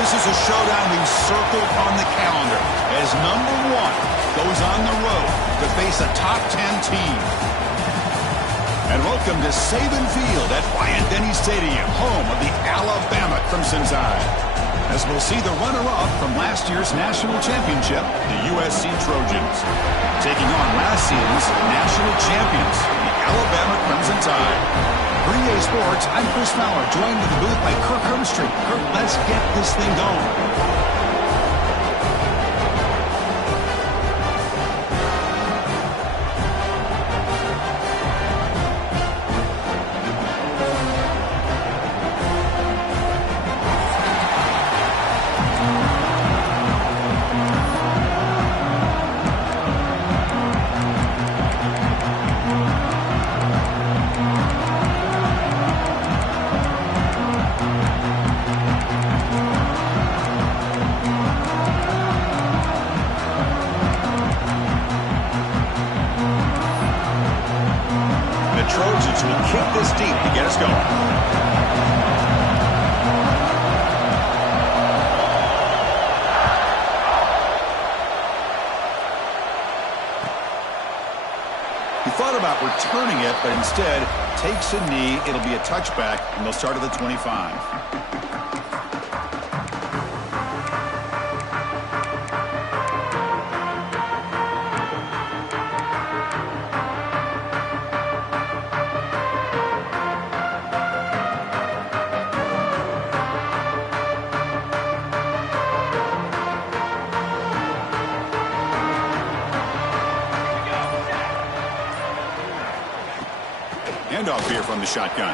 This is a showdown we've circled on the calendar as number 1 goes on the road to face a top 10 team. And welcome to Saban Field at Bryant-Denny Stadium, home of the Alabama Crimson Tide, as we'll see the runner-up from last year's national championship, the USC Trojans, taking on last season's national champions, the Alabama Crimson Tide. For EA Sports, I'm Chris Fowler, joined in the booth by Kirk Herbstreit. Kirk, let's get this thing going. Trojans will kick this deep to get us going. He thought about returning it, but instead takes a knee. It'll be a touchback, and they'll start at the 25. Handoff here from the shotgun.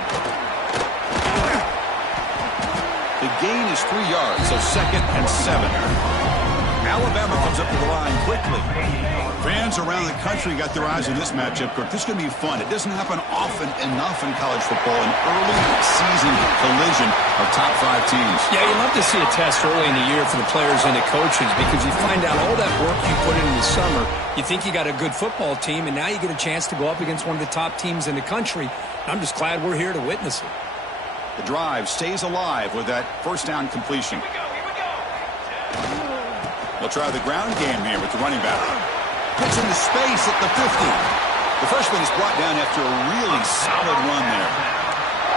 The gain is 3 yards, so 2nd and 7. Alabama comes up to the line quickly. Fans around the country got their eyes on this matchup, Kirk. This is going to be fun. It doesn't happen often enough in college football, an early season collision of top 5 teams. Yeah, you love to see a test early in the year for the players and the coaches because you find out all that work you put in the summer. You think you got a good football team, and now you get a chance to go up against one of the top teams in the country. I'm just glad we're here to witness it. The drive stays alive with that first down completion. They'll try the ground game here with the running back. Gets into space at the 50. The freshman is brought down after a really solid run there.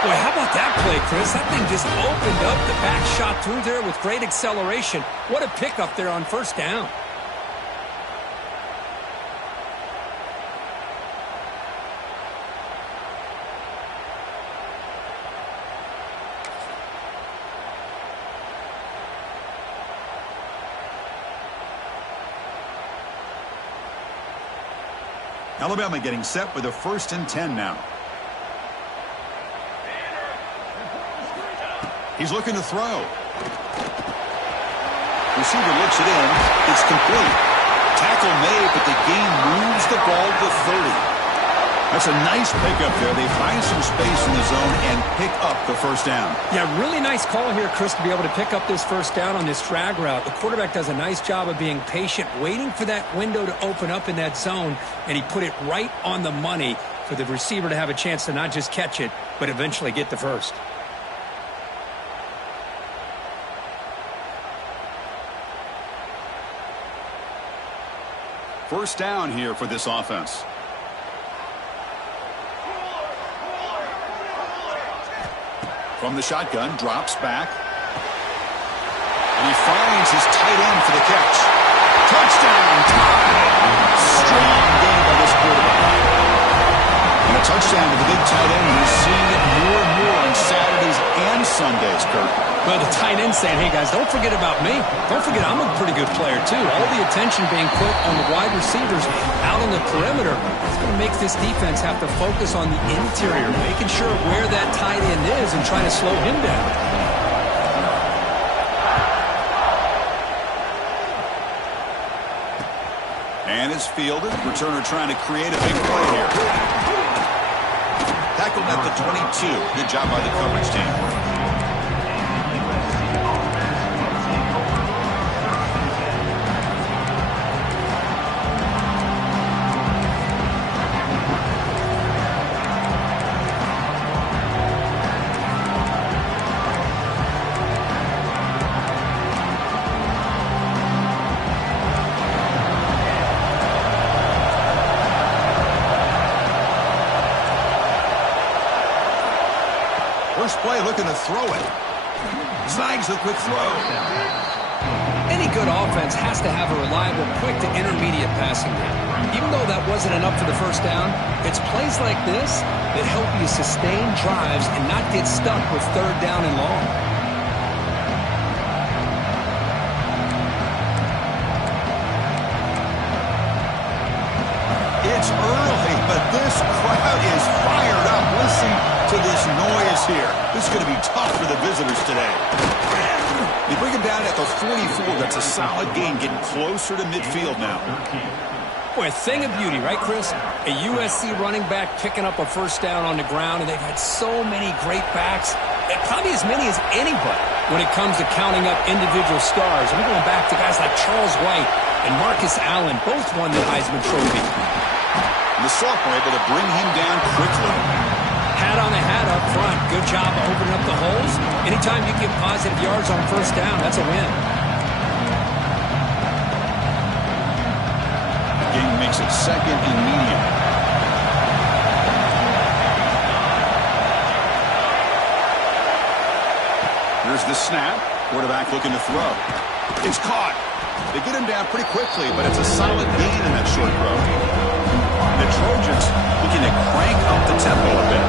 Boy, how about that play, Chris? That thing just opened up. The back shot through there with great acceleration. What a pickup there on first down. Alabama getting set with a 1st and 10 now. He's looking to throw. Receiver looks it in. It's complete. Tackle made, but the gain moves the ball to 30. That's a nice pickup there. They find some space in the zone and pick up the first down. Yeah, really nice call here, Chris, to be able to pick up this first down on this drag route. The quarterback does a nice job of being patient, waiting for that window to open up in that zone, and he put it right on the money for the receiver to have a chance to not just catch it, but eventually get the first. First down here for this offense. From the shotgun, drops back. And he finds his tight end for the catch. Touchdown, Tide! Strong game by this quarterback. And a touchdown to the big tight end. We're seeing it more and more on Saturdays and Sundays, Kirk. Well, the tight end saying, hey, guys, don't forget about me. Don't forget I'm a pretty good player, too. All the attention being put on the wide receivers out on the perimeter. It's going to make this defense have to focus on the interior, making sure where that tight end is and trying to slow him down. And it's fielded. Returner trying to create a big play here. Tackled at the 22. Good job by the coverage team. first play looking to throw it. Snags the quick throw. Any good offense has to have a reliable, quick to intermediate passing game. Even though that wasn't enough for the first down, it's plays like this that help you sustain drives and not get stuck with third down and long. It's early, but this crowd is fired up. Listen to this noise here. This is going to be tough for the visitors today. They bring him down at the 44. That's a solid gain, getting closer to midfield now. Boy, a thing of beauty, right, Chris? A USC running back picking up a first down on the ground, and they've had so many great backs, probably as many as anybody when it comes to counting up individual stars. I'm going back to guys like Charles White and Marcus Allen, both won the Heisman Trophy. And the sophomore able to bring him down quickly. Hat on the hat up front. Good job of opening up the holes. Anytime you get positive yards on first down, that's a win. Game makes it second and medium. Here's the snap. Quarterback looking to throw. It's caught. They get him down pretty quickly, but it's a solid gain in that short throw. The Trojans looking to crank up the tempo a bit.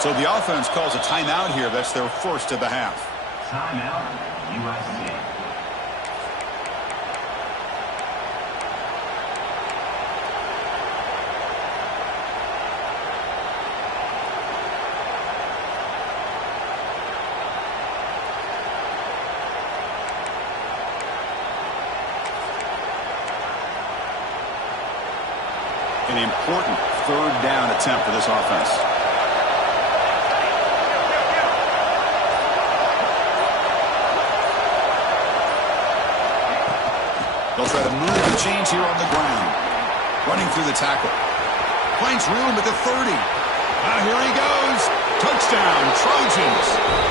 So the offense calls a timeout here. That's their first of the half. Timeout, USC. An important third down attempt for this offense. They'll try to move the chains here on the ground. Running through the tackle. Finds room at the 30. Here he goes. Touchdown, Trojans.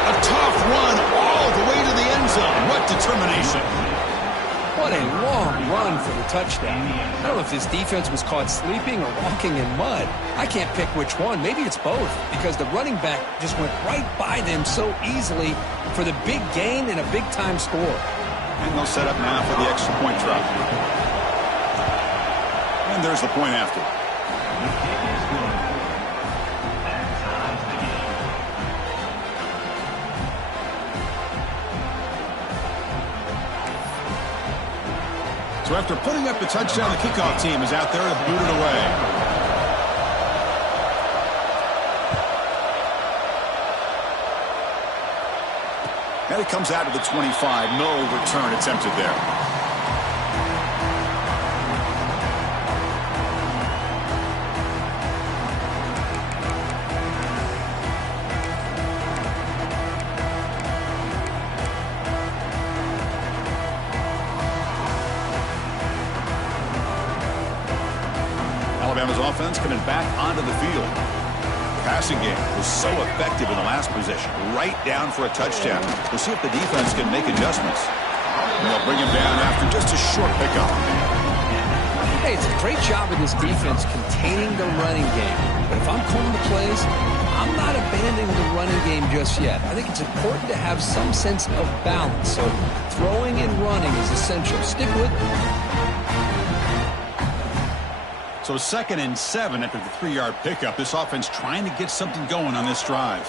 A tough run all the way to the end zone. What determination. What a long run for the touchdown. I don't know if this defense was caught sleeping or walking in mud. I can't pick which one. Maybe it's both, because the running back just went right by them so easily for the big gain and a big-time score. And they'll set up now for the extra point drop. And there's the point after. So after putting up the touchdown, the kickoff team is out there to boot it away. And it comes out to the 25. No return attempted there. Alabama's offense coming back onto the field. Passing game was so effective in the last possession. Right down for a touchdown. We'll see if the defense can make adjustments. And they'll bring him down after just a short pickup. Hey, it's a great job of this defense containing the running game. But if I'm calling the plays, I'm not abandoning the running game just yet. I think it's important to have some sense of balance. So throwing and running is essential. Stick with it. So 2nd and 7 after the 3-yard pickup. This offense trying to get something going on this drive.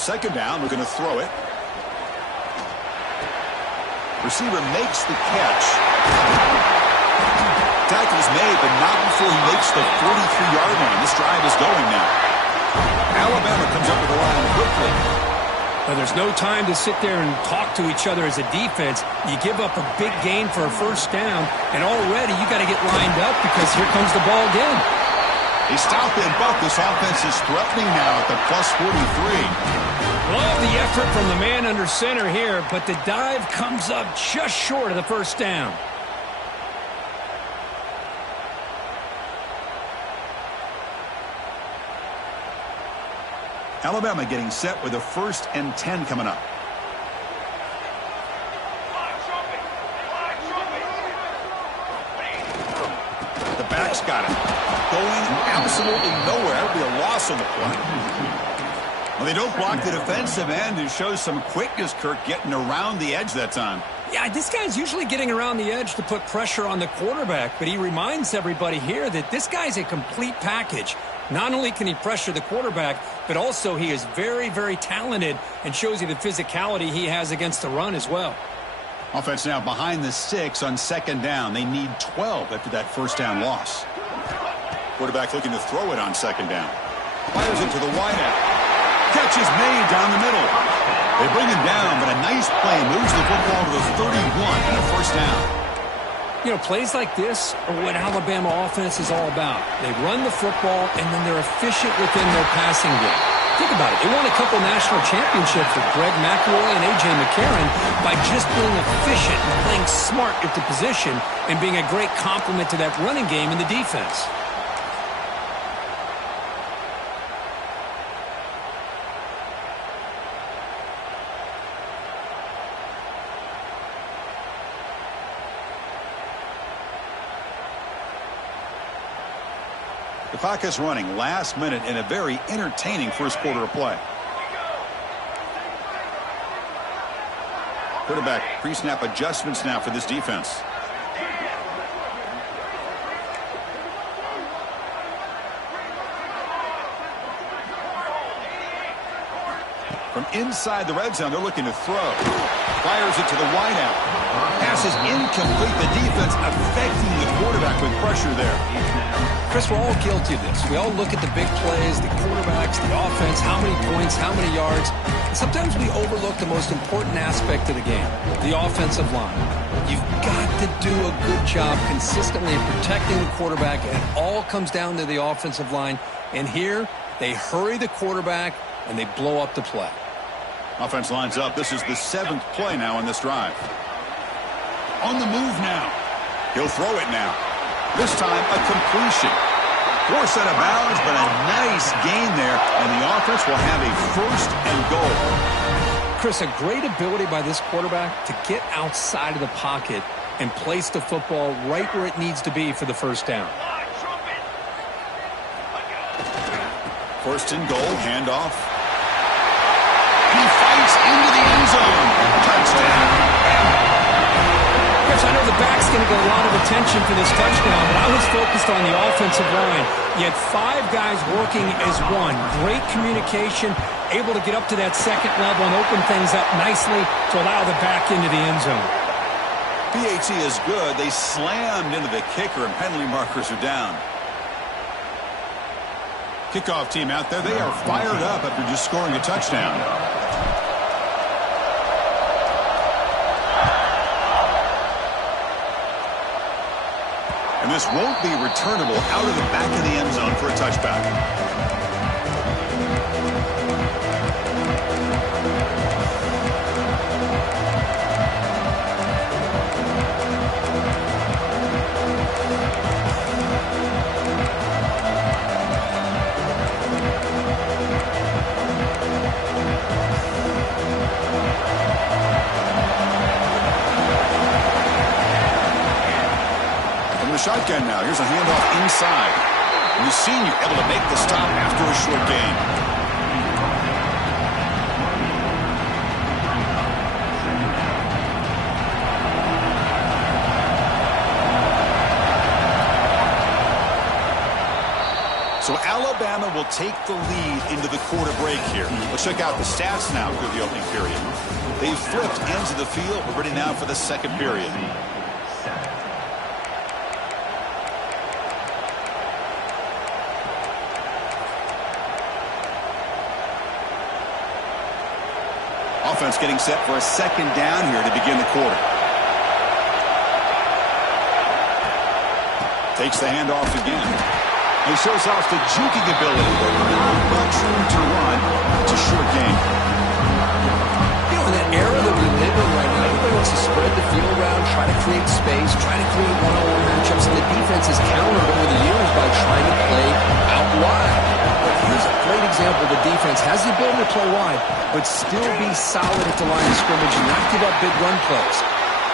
Second down, we're going to throw it. Receiver makes the catch. Tackle's made, but not before he makes the 43-yard line. This drive is going now. Alabama comes up with the line quickly. Well, there's no time to sit there and talk to each other as a defense. You give up a big gain for a first down, and already you got to get lined up because here comes the ball again. He stopped in, but this offense is threatening now at the plus 43. Love the effort from the man under center here, but the dive comes up just short of the first down. Alabama getting set with a 1st and 10 coming up. The back's got it. Going absolutely nowhere. That'll be a loss on the play. Well, they don't block the defensive end and show some quickness, Kirk, getting around the edge that time. Yeah, this guy's usually getting around the edge to put pressure on the quarterback, but he reminds everybody here that this guy's a complete package. Not only can he pressure the quarterback, but also he is very, very talented and shows you the physicality he has against the run as well. Offense now behind the 6 on 2nd down. They need 12 after that 1st down loss. Quarterback looking to throw it on 2nd down. Fires it to the wideout. Catch is made down the middle. They bring him down, but a nice play moves the football to the 31 and a 1st down. You know, plays like this are what Alabama offense is all about. They run the football, and then they're efficient within their passing game. Think about it. They won a couple national championships with Greg McElroy and A.J. McCarron by just being efficient and playing smart at the position and being a great complement to that running game in the defense. The clock is running. Last minute in a very entertaining 1st quarter of play. Quarterback pre-snap adjustments now for this defense. From inside the red zone, they're looking to throw. Fires it to the wideout. Pass is incomplete. The defense affecting the quarterback with pressure there. Chris, we're all guilty of this. We all look at the big plays, the quarterbacks, the offense, how many points, how many yards. And sometimes we overlook the most important aspect of the game, the offensive line. You've got to do a good job consistently of protecting the quarterback, and it all comes down to the offensive line. And here, they hurry the quarterback, and they blow up the play. Offense lines up. This is the 7th play now on this drive. On the move now. He'll throw it now. This time, a completion. Forced out of bounds, but a nice gain there, and the offense will have a 1st and goal. Chris, a great ability by this quarterback to get outside of the pocket and place the football right where it needs to be for the 1st down. 1st and goal, handoff. He fights into the end zone. Touchdown. Chris, I know the back's going to get a lot of attention for this touchdown, but I was focused on the offensive line. You had 5 guys working as one. Great communication, able to get up to that 2nd level and open things up nicely to allow the back into the end zone. PAT is good. They slammed into the kicker, and penalty markers are down. Kickoff team out there, they are fired up after just scoring a touchdown. And this won't be returnable out of the back of the end zone for a touchback. Shotgun now. Here's a handoff inside. And the senior able to make the stop after a short gain. So Alabama will take the lead into the quarter break here. Let's check out the stats now through the opening period. They've flipped ends of the field. We're ready now for the 2nd period. Offense getting set for a 2nd down here to begin the quarter. Takes the handoff again. He shows off the juking ability, but not much room to run. It's a short gain. You know, in that era that we live in right now, everybody wants to spread the field around, try to create space, try to create one-on-one matchups, and the defense has countered over the years by trying to play out wide. But Here's a great example. The defense has the ability to play wide, but still be solid at the line of scrimmage and not give up big run plays.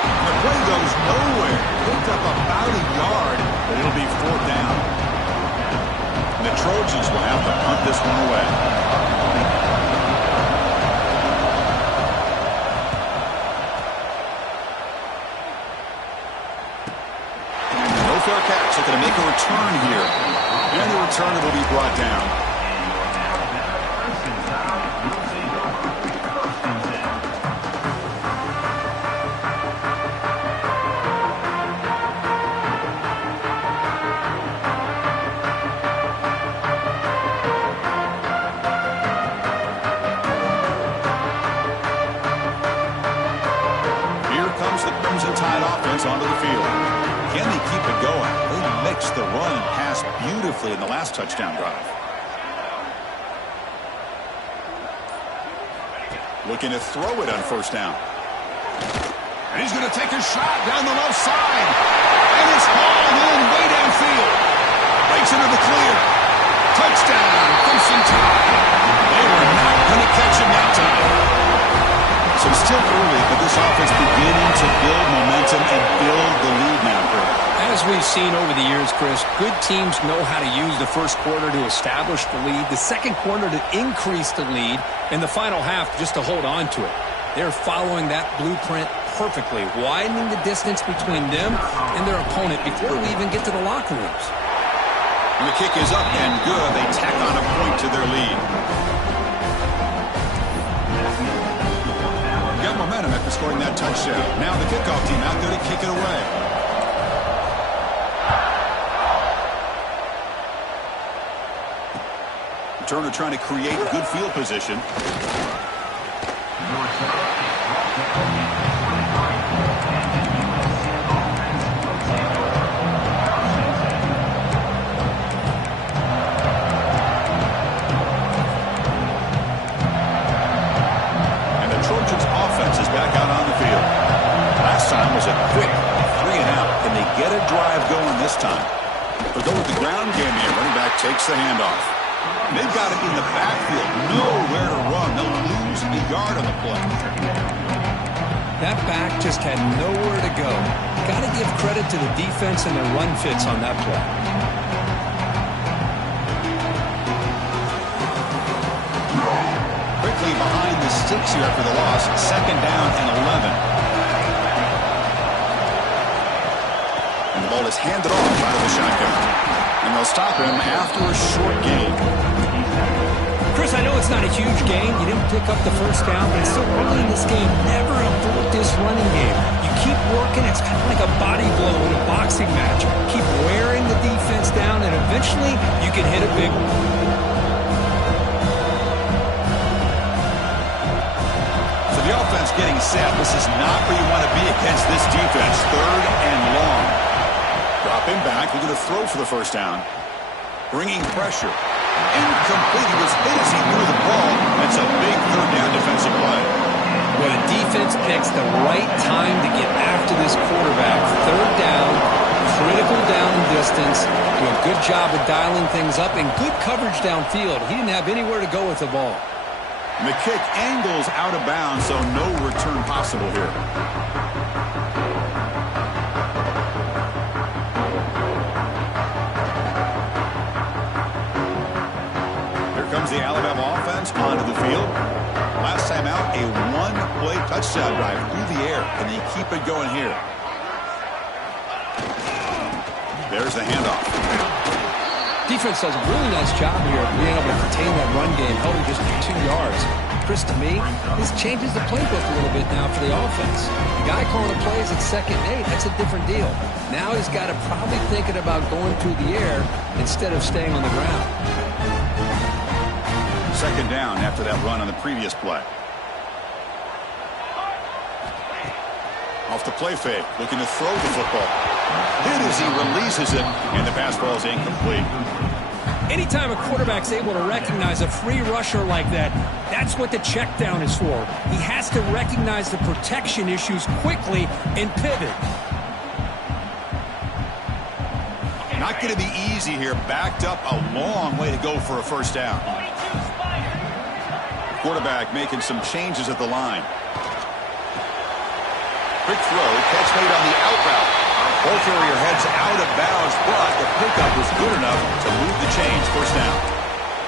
The play goes nowhere. Picked up about a yard, but it'll be 4th down. And the Trojans will have to punt this one away. No fair catch. They're going to make a return here. And the returner will be brought down. Onto the field. Can they keep it going? They mixed the run and pass beautifully in the last touchdown drive. Looking to throw it on 1st down. And he's going to take a shot down the left side. And it's hauled in way downfield. Breaks into the clear. Touchdown, Crimson Tide. They were not going to catch him that time. So still early, but this offense beginning to build momentum and build the lead now, Chris. As we've seen over the years, Chris, good teams know how to use the first quarter to establish the lead, the second quarter to increase the lead, and the final half just to hold on to it. They're following that blueprint perfectly, widening the distance between them and their opponent before we even get to the locker rooms. And the kick is up and good. They tack on a point to their lead. Got momentum after scoring that touchdown. Now the kickoff team out there to kick it away. Turner trying to create good field position. Was a quick 3-and-out. Can they get a drive going this time? They'll go with the ground game here. Running back takes the handoff. They've got it in the backfield. Nowhere to run. They'll lose a yard on the play. That back just had nowhere to go. Got to give credit to the defense and their run fits on that play. Quickly behind the sticks here after the loss. 2nd down and 11. The ball is handed off out of the shotgun. And they'll stop him after a short gain. Chris, I know it's not a huge gain. You didn't pick up the 1st down, but it's so early in this game. Never abort this running game. You keep working. It's kind of like a body blow in a boxing match. Keep wearing the defense down, and eventually you can hit a big one. So the offense getting set. This is not where you want to be against this defense. 3rd and long. Drop him back. Looking to throw for the 1st down. Bringing pressure. Incomplete. He was hit as he threw the ball. That's a big 3rd down defensive play. When a defense picks the right time to get after this quarterback, 3rd down, critical down distance, do a good job of dialing things up, and good coverage downfield. He didn't have anywhere to go with the ball. And the kick angles out of bounds, so no return possible here. Comes the Alabama offense onto the field. Last time out, a 1-play touchdown drive through the air. Can they keep it going here? There's the handoff. Defense does a really nice job here of being able to contain that run game, holding just 2 yards. Chris, to me, this changes the playbook a little bit now for the offense. The guy calling the plays at 2nd and 8, that's a different deal. Now he's got to probably thinking about going through the air instead of staying on the ground. 2nd down after that run on the previous play. Off the play fake, looking to throw the football. Hit as he releases it, and the pass ball is incomplete. Anytime a quarterback's able to recognize a free rusher like that, that's what the check down is for. He has to recognize the protection issues quickly and pivot. Not going to be easy here. Backed up a long way to go for a first down. Quarterback making some changes at the line. Quick throw, catch made on the out route. Ball carrier heads out of bounds, but the pickup was good enough to move the chains. First down.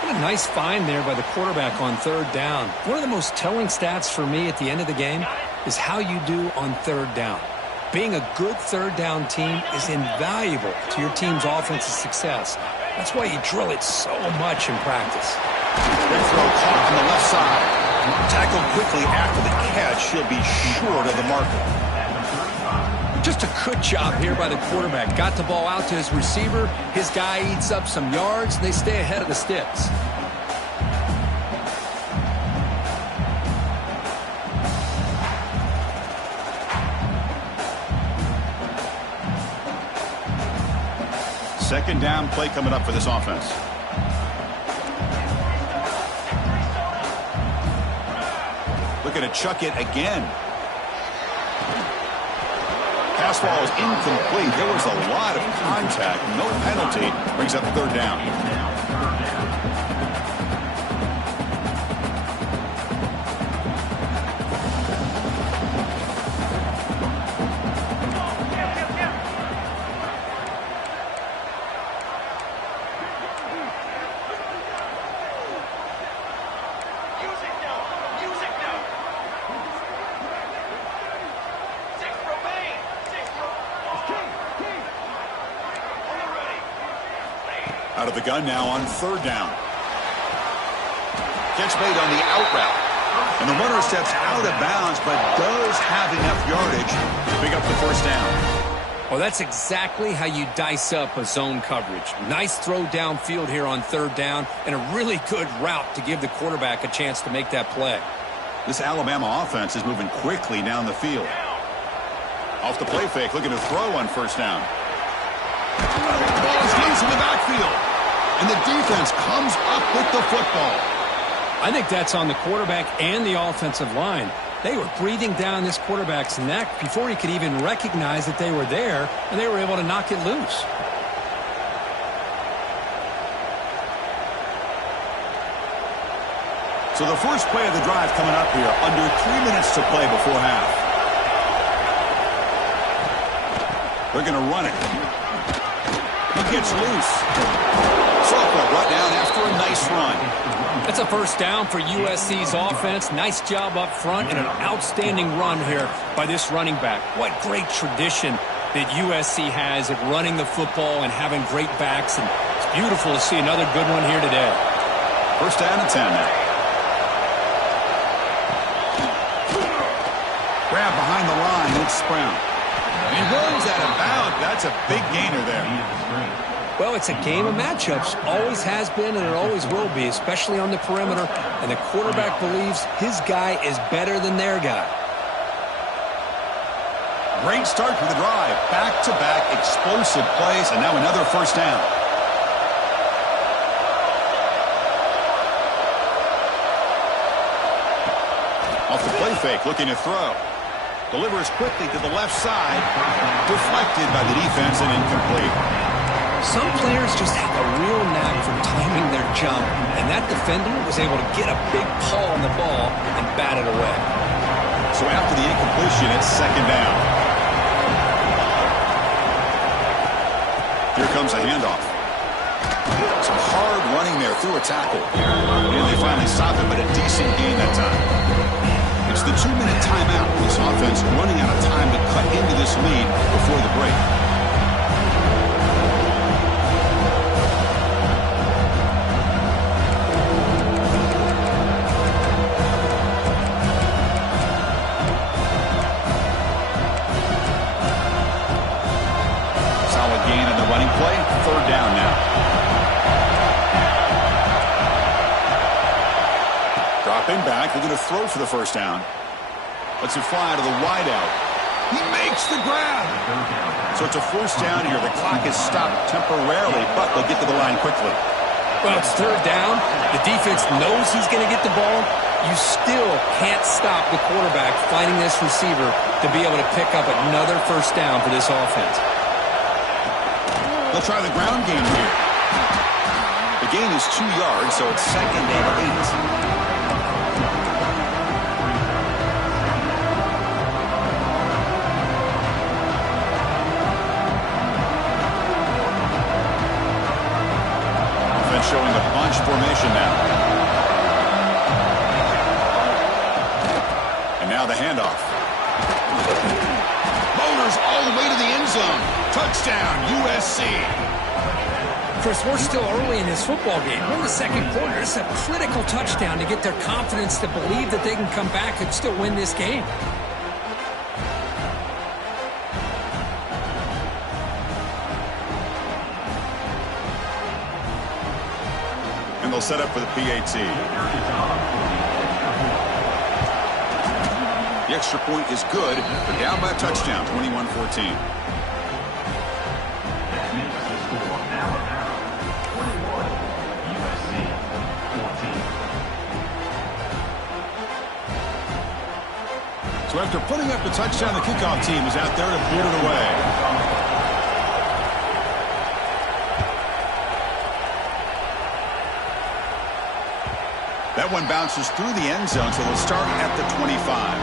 What a nice find there by the quarterback on third down. One of the most telling stats for me at the end of the game is how you do on third down. Being a good third down team is invaluable to your team's offensive success. That's why you drill it so much in practice. Big throw caught on the left side. Tackled quickly after the catch. He'll be short of the marker. Just a good job here by the quarterback. Got the ball out to his receiver. His guy eats up some yards, and they stay ahead of the sticks. Second down play coming up for this offense. Looking to chuck it again. Pass ball is incomplete. There was a lot of contact. No penalty. Brings up third down. Out of the gun now on third down. Catch made on the out route. And the runner steps out of bounds, but does have enough yardage to pick up the first down. Well, that's exactly how you dice up a zone coverage. Nice throw downfield here on third down, and a really good route to give the quarterback a chance to make that play. This Alabama offense is moving quickly down the field. Off the play fake, looking to throw on first down. The ball is loose in the backfield. And the defense comes up with the football. I think that's on the quarterback and the offensive line. They were breathing down this quarterback's neck before he could even recognize that they were there, and they were able to knock it loose. So the first play of the drive coming up here, under 3 minutes to play before half. They're going to run it. He gets loose. Softball brought down after a nice run. That's a first down for USC's offense. Nice job up front and an outstanding run here by this running back. What great tradition that USC has at running the football and having great backs. And it's beautiful to see another good one here today. First down and 10 now. Grab behind the line. It's Brown. He runs out of bounds. That's a big gainer there. Well, it's a game of matchups. Always has been, and it always will be, especially on the perimeter. And the quarterback believes his guy is better than their guy. Great start for the drive. Back-to-back explosive plays, and now another first down. Off the play fake, looking to throw. Delivers quickly to the left side. Deflected by the defense and incomplete. Some players just have a real knack for timing their jump, and that defender was able to get a big paw on the ball and bat it away. So after the incompletion, it's second down. Here comes a handoff. Some hard running there through a tackle. And they finally stop it, but a decent gain that time. It's the 2-minute timeout. This offense running out of time to cut into this lead before the break. Solid gain in the running play. Third down now. Dropping back, they're going to throw for the first down. Lets it fly to the wideout. He makes the grab. So it's a first down here. The clock is stopped temporarily, but they'll get to the line quickly. Well, it's third down. The defense knows he's going to get the ball. You still can't stop the quarterback finding this receiver to be able to pick up another first down for this offense. They'll try the ground game here. The gain is 2 yards, so it's 2nd and 8. Showing a bunch formation now. And now the handoff. Motors all the way to the end zone. Touchdown, USC. Chris, we're still early in this football game. We're in the 2nd quarter. It's a critical touchdown to get their confidence to believe that they can come back and still win this game. And they'll set up for the PAT. The extra point is good. They're down by a touchdown, 21-14. So after putting up the touchdown, the kickoff team is out there to boot it away. That one bounces through the end zone, so they'll start at the 25.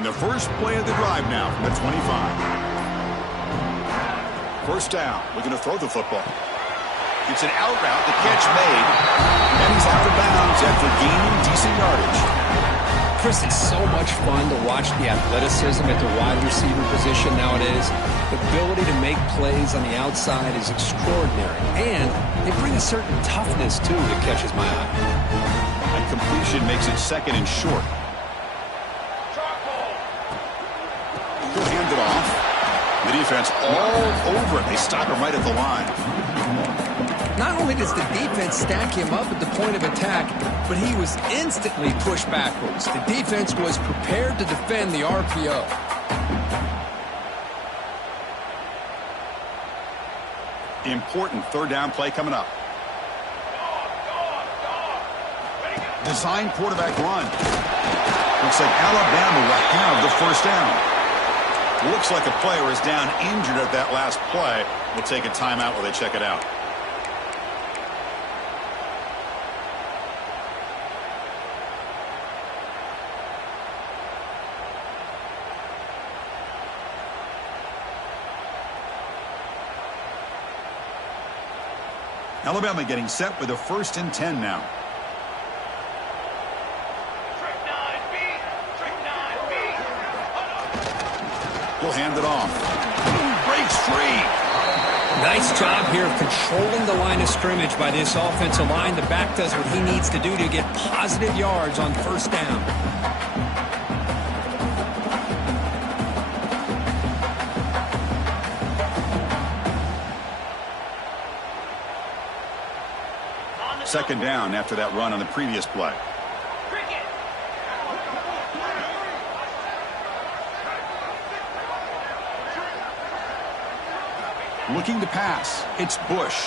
And the first play of the drive now from the 25. First down. Looking to throw the football. It's an out route. The catch made. And he's out of bounds after gaining decent yardage. Chris, it's so much fun to watch the athleticism at the wide receiver position nowadays. The ability to make plays on the outside is extraordinary. And they bring a certain toughness, too, that catches my eye. And completion makes it 2nd and short. He'll hand it off. The defense all over it. They stop him right at the line. Not only does the defense stack him up at the point of attack, but he was instantly pushed backwards. The defense was prepared to defend the RPO. Important 3rd down play coming up. Design quarterback run. Looks like Alabama will have the first down. Looks like a player is down injured at that last play. We'll take a timeout while they check it out. Alabama getting set with a 1st and 10 now. He'll hand it off. Breaks free. Nice job here of controlling the line of scrimmage by this offensive line. The back does what he needs to do to get positive yards on 1st down. Second down after that run on the previous play. Looking to pass. It's Bush.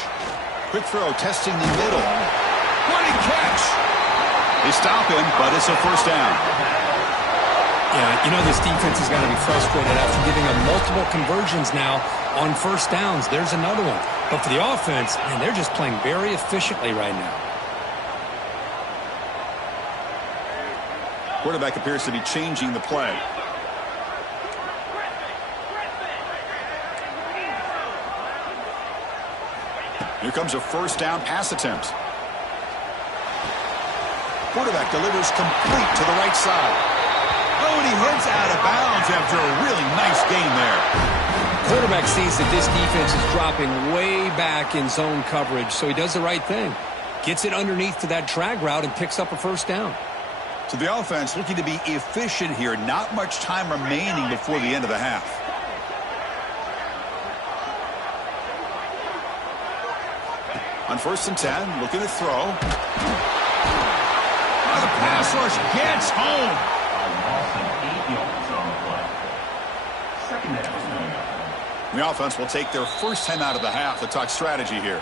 Quick throw, testing the middle. What a catch! They stop him, but it's a 1st down. Yeah, you know this defense has got to be frustrated after giving them multiple conversions now on 1st downs. There's another one. But for the offense, man, they're just playing very efficiently right now. Quarterback appears to be changing the play. Here comes a 1st down pass attempt. Quarterback delivers complete to the right side. Oh, and he heads out of bounds after a really nice gain there. Quarterback sees that this defense is dropping way back in zone coverage, so he does the right thing. Gets it underneath to that drag route and picks up a 1st down. So the offense looking to be efficient here. Not much time remaining before the end of the half. On 1st and 10, looking to throw. Oh, the pass rush gets home. A loss of 8 yards on the play. Second down. The offense will take their first time out of the half to talk strategy here.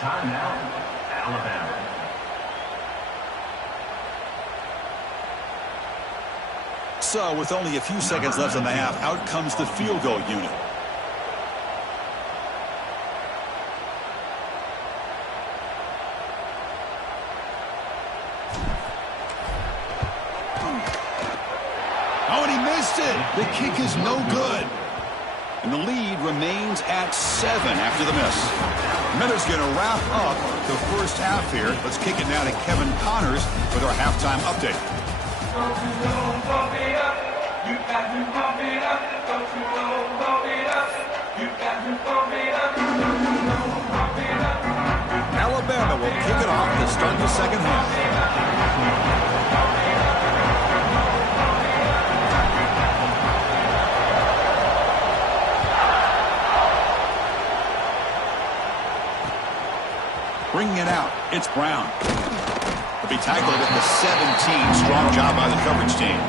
Timeout, Alabama. So, with only a few seconds left in the half, out comes the field goal unit. Oh, and he missed it. The kick is no good. And the lead remains at 7 after the miss. Miller's going to wrap up the first half here. Let's kick it now to Kevin Connors with our halftime update. Alabama will kick it off to start the second half. Bringing it out, it's Brown. He'll be tackled at the 17. Strong job by the coverage team.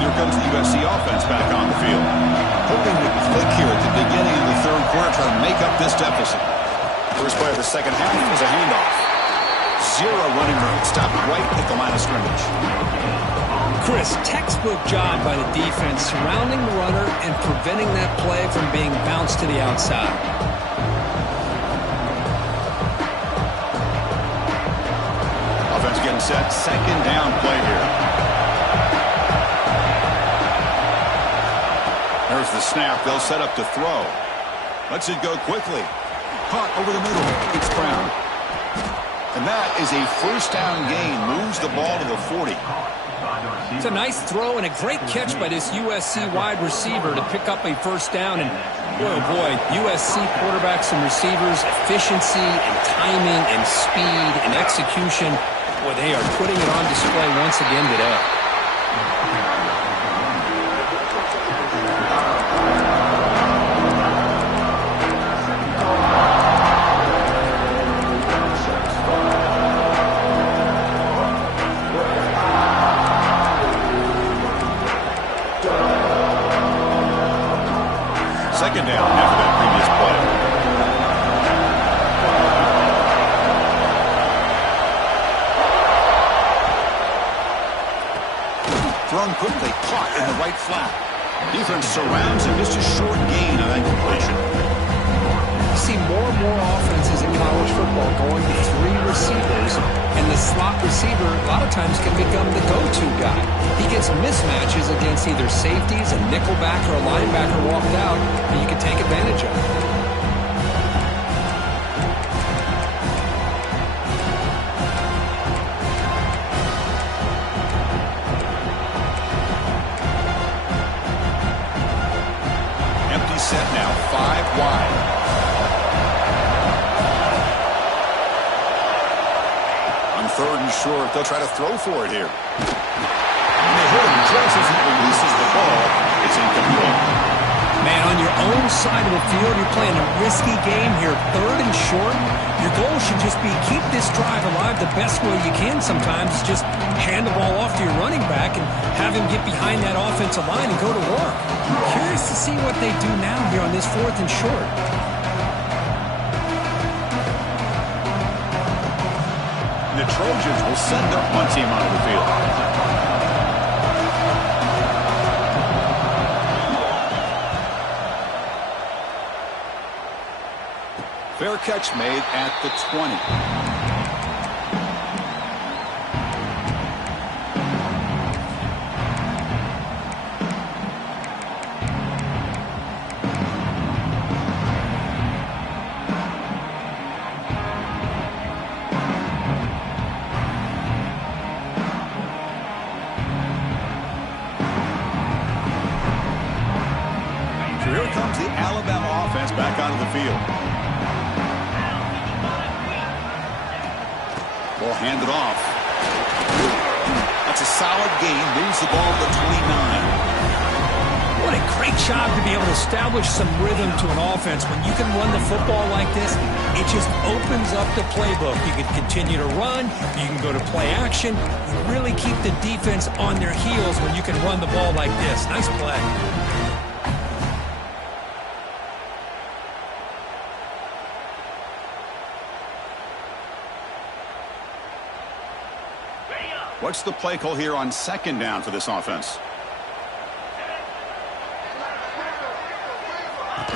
Here comes the USC offense back on the field. Hoping to click here at the beginning of the third quarter, trying to make up this deficit. First play of the second half is a handoff. 0 running room, stopped right at the line of scrimmage. Chris, textbook job by the defense surrounding the runner and preventing that play from being bounced to the outside. Offense getting set, second down play here. There's the snap, they'll set up to throw. Lets it go quickly. Caught over the middle, it's Brown. And that is a first down gain. Moves the ball to the 40. It's a nice throw and a great catch by this USC wide receiver to pick up a first down. And, oh boy, USC quarterbacks and receivers, efficiency and timing and speed and execution. Boy, they are putting it on display once again today. Second down after that previous play. Thrown quickly, caught in the right flat. Defense surrounds him, just a short gain on that completion. You see more and more offenses in college football going to 3 receivers, and the slot receiver a lot of times can become the go-to guy. He gets mismatches against either safeties, a nickelback, or a linebacker walked out, and you can take advantage of it. Empty set now, 5 wide. Third and short, they'll try to throw for it here. And they hit him just as he releases the ball. It's incomplete. Man, on your own side of the field, you're playing a risky game here. Third and short, your goal should just be keep this drive alive the best way you can sometimes. Just hand the ball off to your running back and have him get behind that offensive line and go to work. I'm curious to see what they do now here on this 4th and short. The Trojans will send their punt team onto the field. Fair catch made at the 20. Here comes the Alabama offense back onto the field. Ball handed off. That's a solid gain. Moves the ball to 29. What a great job to be able to establish some rhythm to an offense. When you can run the football like this, it just opens up the playbook. You can continue to run. You can go to play action. You really keep the defense on their heels when you can run the ball like this. Nice play. What's the play call here on second down for this offense?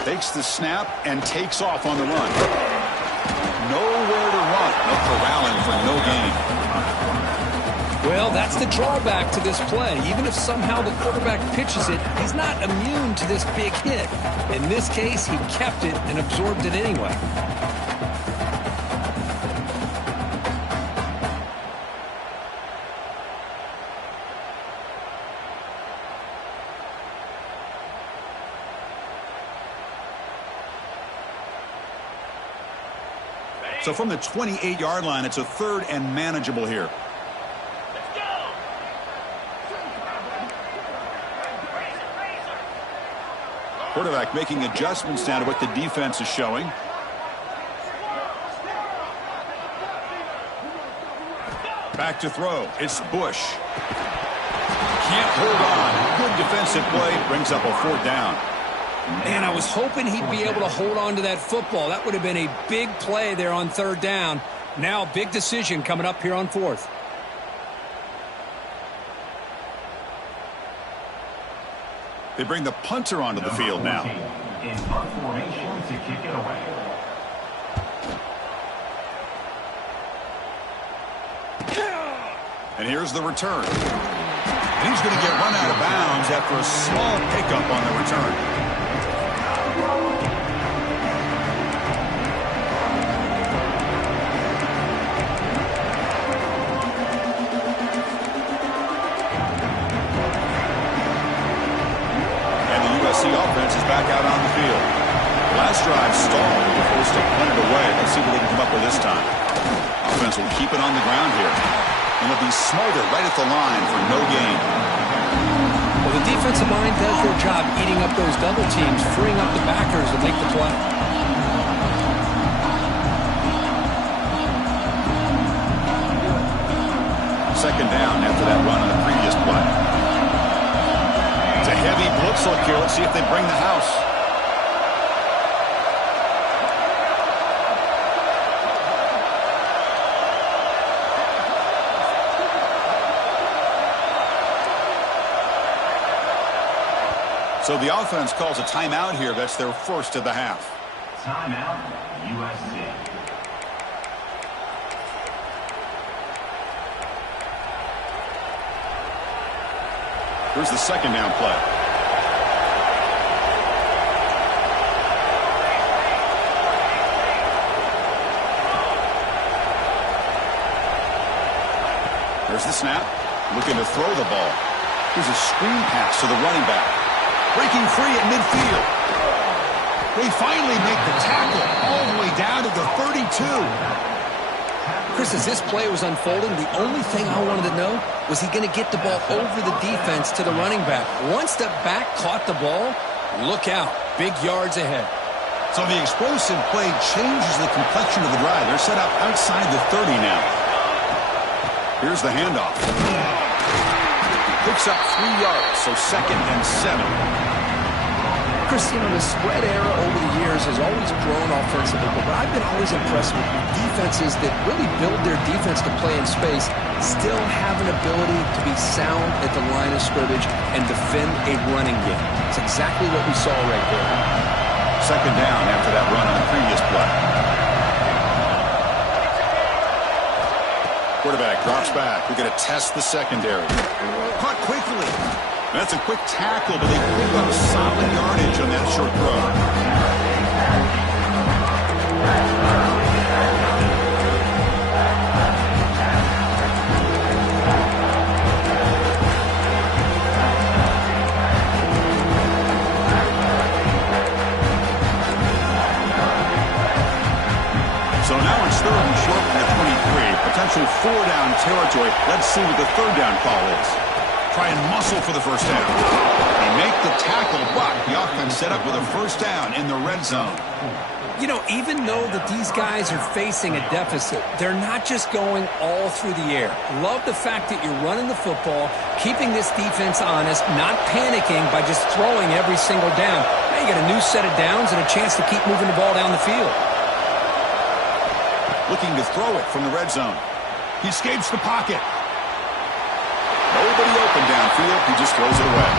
Takes the snap and takes off on the run. Nowhere to run. No corralling for no gain. Well, that's the drawback to this play. Even if somehow the quarterback pitches it, he's not immune to this big hit. In this case, he kept it and absorbed it anyway. So from the 28-yard line, it's a third and manageable here. Quarterback making adjustments now to what the defense is showing. Back to throw. It's Bush. Can't hold on. Good defensive play. Brings up a fourth down. Man, I was hoping he'd be able to hold on to that football. That would have been a big play there on third down. Now, big decision coming up here on fourth. They bring the punter onto the field now. In punt formation to kick it away. And here's the return. And he's going to get run out of bounds after a small pickup on the return. Offense is back out on the field. Last drive stalled. They were forced to punt it away. Let's see what they can come up with this time. Offense will keep it on the ground here. And they'll be smarter right at the line for no gain. Well, the defensive line does their job eating up those double teams, freeing up the backers to make the play. Second down after that run on the previous play. It's a heavy blitz look here. Let's see if they bring the house. So the offense calls a timeout here. That's their first of the half. Timeout, USC. Here's the second down play. There's the snap. Looking to throw the ball. Here's a screen pass to the running back. Breaking free at midfield. They finally make the tackle all the way down to the 32. Chris, as this play was unfolding, the only thing I wanted to know was he going to get the ball over the defense to the running back. Once the back caught the ball, look out. Big yards ahead. So the explosive play changes the complexion of the drive. They're set up outside the 30 now. Here's the handoff. Picks up 3 yards, so 2nd and 7. Chris, you know, the spread era over the years has always grown offensively, but I've been always impressed with defenses that really build their defense to play in space, still have an ability to be sound at the line of scrimmage and defend a running game. It's exactly what we saw right there. Second down after that run on the previous play. Quarterback drops back. We're going to test the secondary. Caught quickly. That's a quick tackle, but they pick up solid yardage on that short throw. So now it's 3rd and short from the 23. potential 4-down territory. Let's see what the 3rd down call is. Try and muscle for the first down. They make the tackle, but the offense set up with a first down in the red zone. You know, even though that these guys are facing a deficit, they're not just going all through the air. Love the fact that you're running the football, keeping this defense honest, not panicking by just throwing every single down. Now you got a new set of downs and a chance to keep moving the ball down the field. Looking to throw it from the red zone. He escapes the pocket. Nobody open downfield. He just throws it away.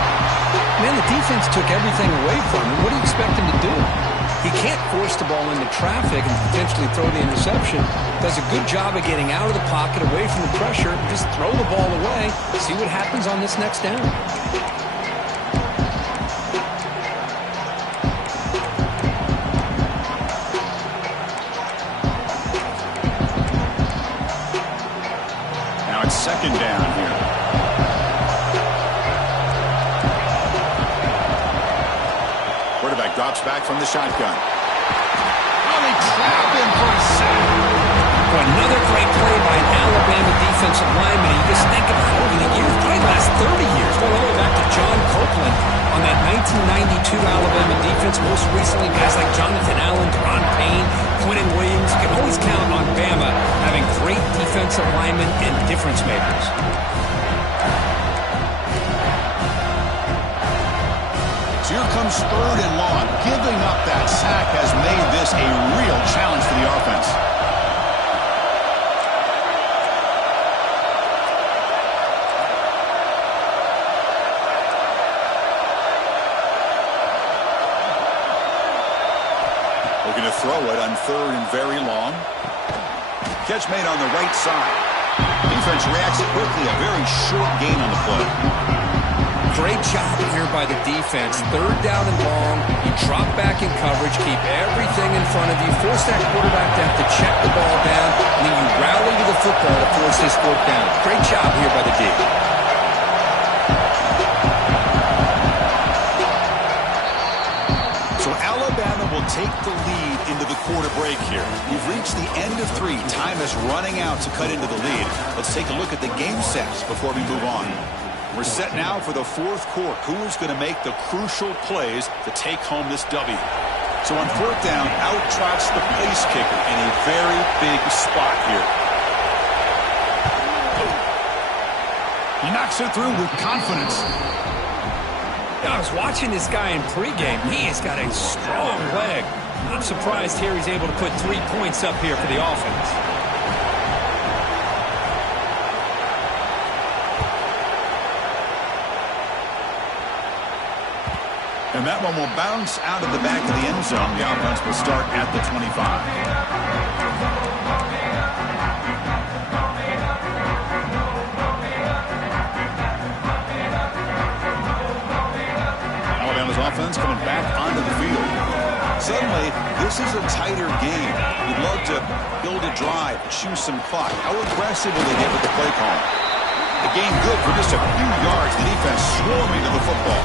Man, the defense took everything away from him. What do you expect him to do? He can't force the ball into traffic and potentially throw the interception. Does a good job of getting out of the pocket, away from the pressure, and just throw the ball away. See what happens on this next down. Now it's 2nd down here. Quarterback drops back from the shotgun. Oh, they trap him for a sack. Another great play by an Alabama defensive lineman. You just think about it over the years, probably the last 30 years, going all the way back to John Copeland on that 1992 Alabama defense. Most recently, guys like Jonathan Allen, Deron Payne, Quentin Williams. You can always count on Bama having great defensive linemen and difference makers. So here comes 3rd and long. Giving up that sack has made this a real challenge for the offense. Looking to throw it on 3rd and very long. Catch made on the right side. Defense reacts quickly. A very short gain on the play. Great job here by the defense. 3rd down and long. You drop back in coverage, keep everything in front of you, force that quarterback to have to check the ball down, and then you rally to the football to force this 4th down. Great job here by the D. So Alabama will take the lead into the quarter break here. We've reached the end of 3. Time is running out to cut into the lead. Let's take a look at the game sets before we move on. We're set now for the 4th quarter. Who is going to make the crucial plays to take home this W? So on 4th down, out trots the place kicker in a very big spot here. He knocks it through with confidence. I was watching this guy in pregame. He has got a strong leg. I'm surprised here he's able to put 3 points up here for the offense. And that one will bounce out of the back of the end zone. The offense will start at the 25. Alabama's offense coming back onto the field. Suddenly, this is a tighter game. You'd love to build a drive, choose some clock. How aggressive will they get with the play call? The game good for just a few yards. The defense swarming to the football.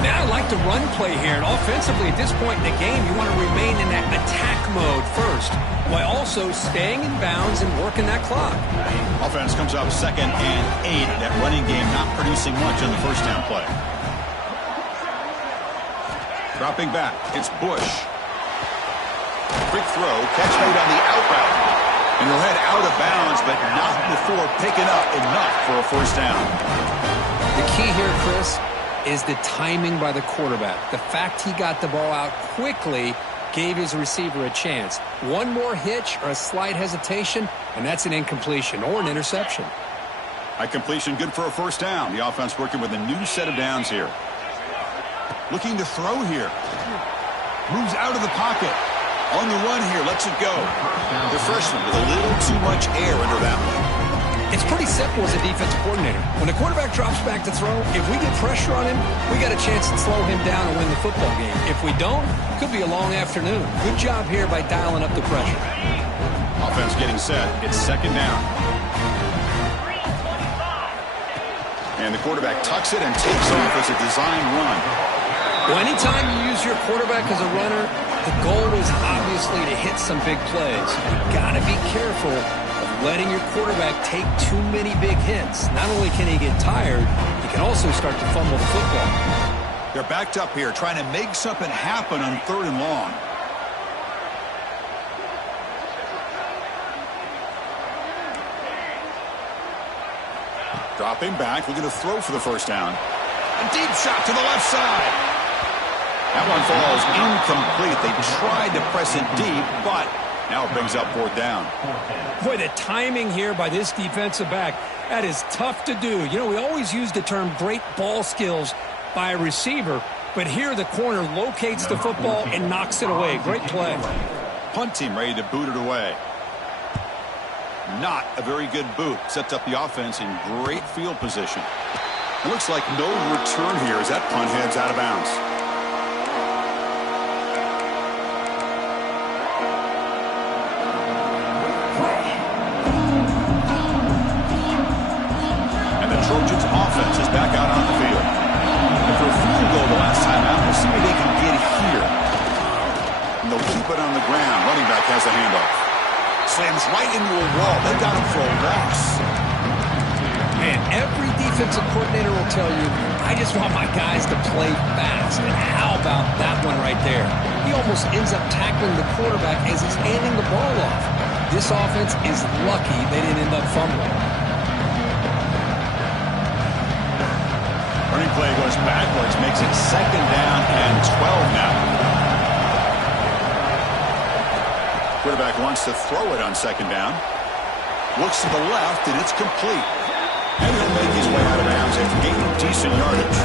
Man, I like the run play here, and offensively at this point in the game, you want to remain in that attack mode first, while also staying in bounds and working that clock. Offense comes up 2nd and 8. That running game not producing much on the first down play. Dropping back, it's Bush. Quick throw, catch made on the out route. And he'll head out of bounds, but not before picking up enough for a first down. The key here, Chris, is the timing by the quarterback. The fact he got the ball out quickly gave his receiver a chance. One more hitch or a slight hesitation, and that's an incompletion or an interception. A completion good for a first down. The offense working with a new set of downs here. Looking to throw here. Moves out of the pocket. On the run here, lets it go. The freshman with a little too much air under that one. It's pretty simple as a defensive coordinator. When the quarterback drops back to throw, if we get pressure on him, we got a chance to slow him down and win the football game. If we don't, it could be a long afternoon. Good job here by dialing up the pressure. Offense getting set. It's 2nd down. And the quarterback tucks it and takes off as a design run. Well, anytime you use your quarterback as a runner, the goal is obviously to hit some big plays. You've got to be careful of letting your quarterback take too many big hits. Not only can he get tired, he can also start to fumble the football. They're backed up here trying to make something happen on 3rd and long. Dropping back, looking to throw for the first down. A deep shot to the left side. That one falls incomplete. They tried to press it deep, but now it brings up 4th down. Boy, the timing here by this defensive back, that is tough to do. You know, we always use the term great ball skills by a receiver, but here the corner locates the football and knocks it away. Great play. Punt team ready to boot it away. Not a very good boot. Sets up the offense in great field position. It looks like no return here as that punt heads out of bounds. And the Trojans offense is back out on the field. And for a field goal the last time out, we'll see what they can get here. And they'll keep it on the ground. Running back has the handoff. Slams right into a wall. They got him for a loss. Man, every defensive coordinator will tell you, I just want my guys to play fast. And how about that one right there? He almost ends up tackling the quarterback as he's handing the ball off. This offense is lucky they didn't end up fumbling. Running play goes backwards, makes it 2nd down and 12 now. Quarterback wants to throw it on 2nd down. Looks to the left, and it's complete. And he'll make his way out of bounds after gaining decent yardage.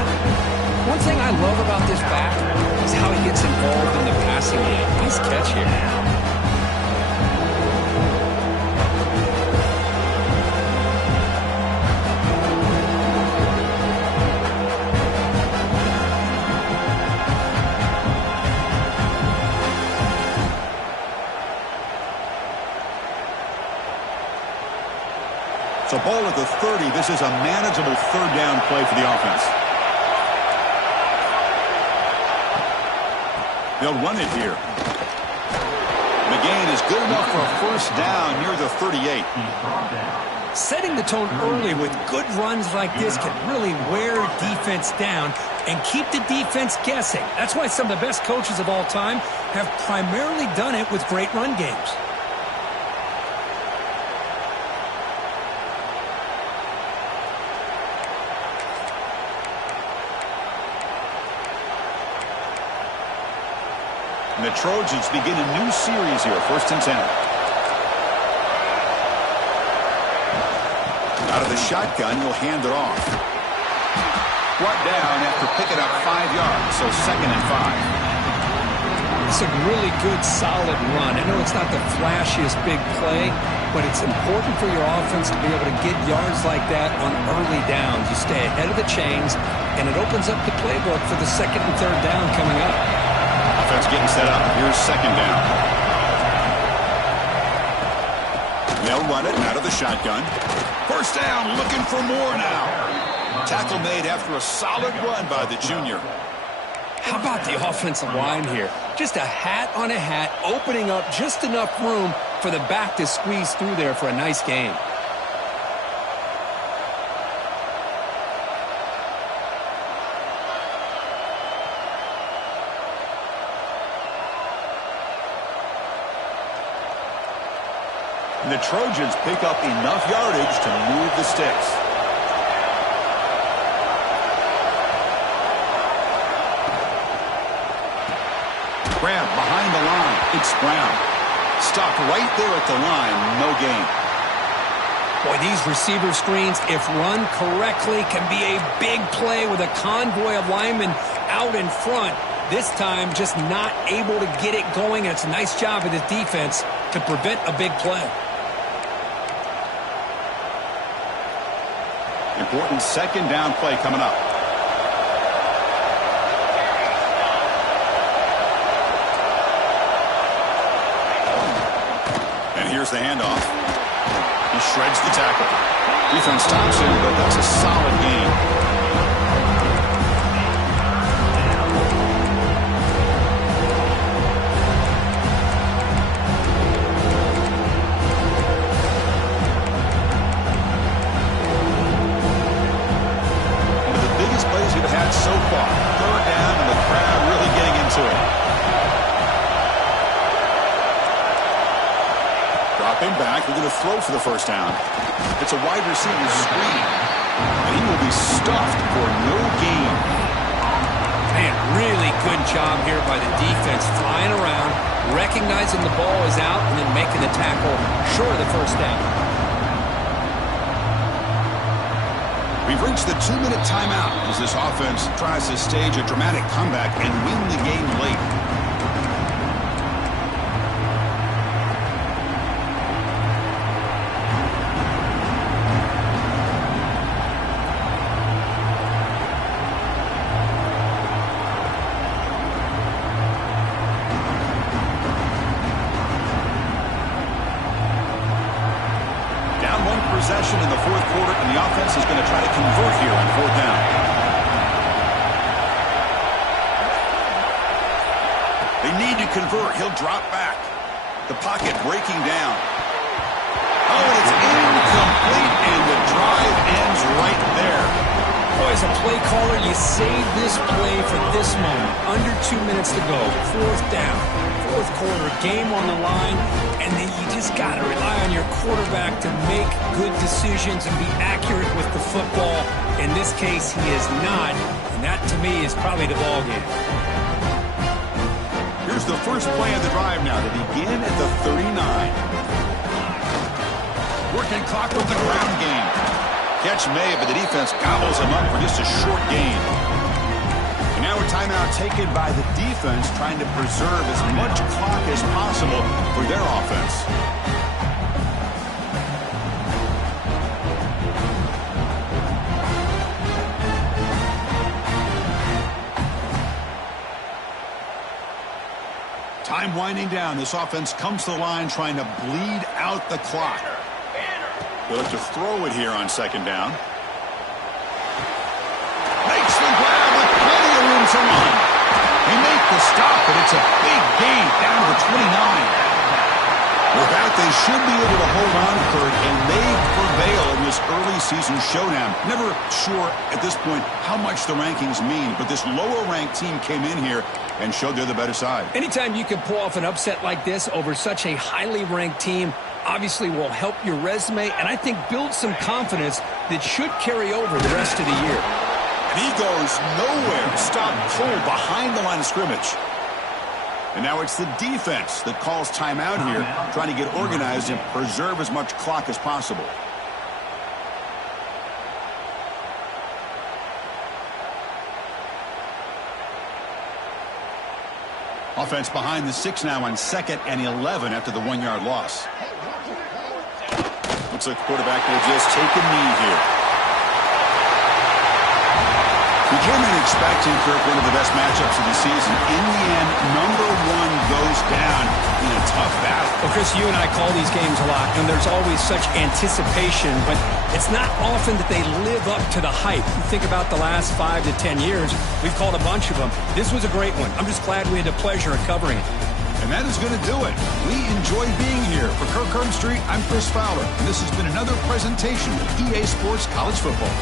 One thing I love about this back is how he gets involved in the passing game. Nice catch here. So ball at the 30. This is a manageable 3rd down play for the offense. They'll run it here. The gain is good enough for a 1st down near the 38. Setting the tone early with good runs like this can really wear defense down and keep the defense guessing. That's why some of the best coaches of all time have primarily done it with great run games. And the Trojans begin a new series here, 1st and 10. Out of the shotgun, he'll hand it off. Brought down after picking up 5 yards, so 2nd and 5. It's a really good, solid run. I know it's not the flashiest big play, but it's important for your offense to be able to get yards like that on early downs. You stay ahead of the chains, and it opens up the playbook for the 2nd and 3rd down coming up. Offense getting set up. Here's 2nd down. They'll run it out of the shotgun. 1st down, looking for more now. Tackle made after a solid run by the junior. How about the offensive line here? Just a hat on a hat, opening up just enough room for the back to squeeze through there for a nice gain. And the Trojans pick up enough yardage to move the sticks. Grab behind the line. It's Brown. Stopped right there at the line. No gain. Boy, these receiver screens, if run correctly, can be a big play with a convoy of linemen out in front. This time, just not able to get it going. And it's a nice job of the defense to prevent a big play. Important 2nd down play coming up. And here's the handoff. He shreds the tackle. Defense stops him, but that's a solid gain. Dropping back, they're going to throw for the first down. It's a wide receiver screen. And he will be stuffed for no gain. Man, really good job here by the defense, flying around, recognizing the ball is out, and then making the tackle short of the first down. We've reached the 2-minute timeout as this offense tries to stage a dramatic comeback and win the game late. Possession in the fourth quarter, and the offense is going to try to convert here on fourth down. They need to convert. He'll drop back. The pocket breaking down. Oh, and it's incomplete, and the drive ends right there. Boy, as a play caller, you save this play for this moment. Under 2 minutes to go. Fourth down. Fourth quarter, game on the line, and then you just got to rely on your quarterback to make good decisions and be accurate with the football. In this case, he is not, and that to me is probably the ball game. Here's the first play of the drive now to begin at the 39. Working clock with the ground game. Catch made, but the defense gobbles him up for just a short gain. And now a timeout taken by the defense, trying to preserve as much clock as possible for their offense. Time winding down. This offense comes to the line trying to bleed out the clock. They'll look to throw it here on second down. Makes the grab with plenty of room to run. They make the stop, but it's a big gain down to 29. With that, they should be able to hold on, Kurt, and they prevail in this early season showdown. Never sure at this point how much the rankings mean, but this lower-ranked team came in here and showed they're the better side. Anytime you can pull off an upset like this over such a highly ranked team, obviously will help your resume and I think build some confidence that should carry over the rest of the year. And he goes nowhere. Stopped cold behind the line of scrimmage. And now it's the defense that calls timeout here, trying to get organized and preserve as much clock as possible. Offense behind the 6 now on 2nd and 11 after the 1-yard loss. Looks like the quarterback will just take a knee here. We came in expecting, Kirk, one of the best matchups of the season. In the end, number 1 goes down in a tough battle. Well, Chris, you and I call these games a lot, and there's always such anticipation, but it's not often that they live up to the hype. You think about the last 5 to 10 years, we've called a bunch of them. This was a great one. I'm just glad we had the pleasure of covering it. And that is going to do it. We enjoyed being here. For Kirk Street, I'm Chris Fowler, and this has been another presentation of EA Sports College Football.